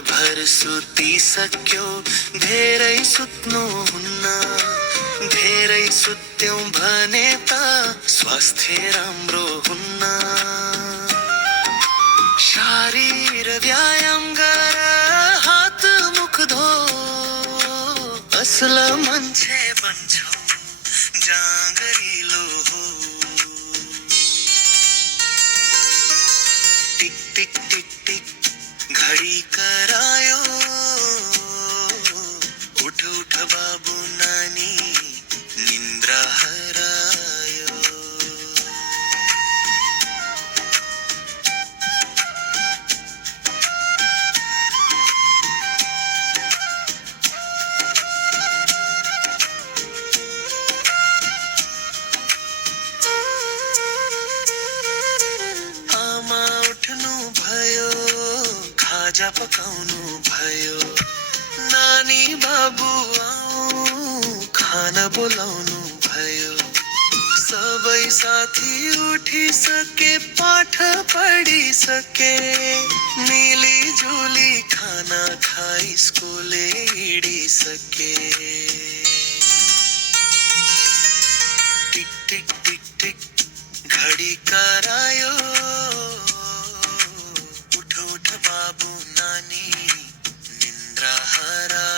भर सुती सक्यो धेरै सुत्नु हुन्न, धेरै सुत्यौं भने त स्वास्थ्य राम्रो हुन्न। शरीर व्यायाम गर, हात मुख धो, असल मान्छे बन्छौ जाँगरिलो हो। टिक टिक टिक टिक घडी करायो, उठ उठ बाबु नानी निन्द्रा हरायो। आमा उठ्नु भयो, खाजा पकाउनु भयो, नानी बाबु आऊ खाना बोलाउनु भयो। सबै साथी उठिसके, पाठ पढिसके, मिलिजुली खाना खाई स्कुले हिँडिसके। टिक टिक टिक टिक घडी करायो, उठ उठ बाबु नानी निन्द्रा हरायो।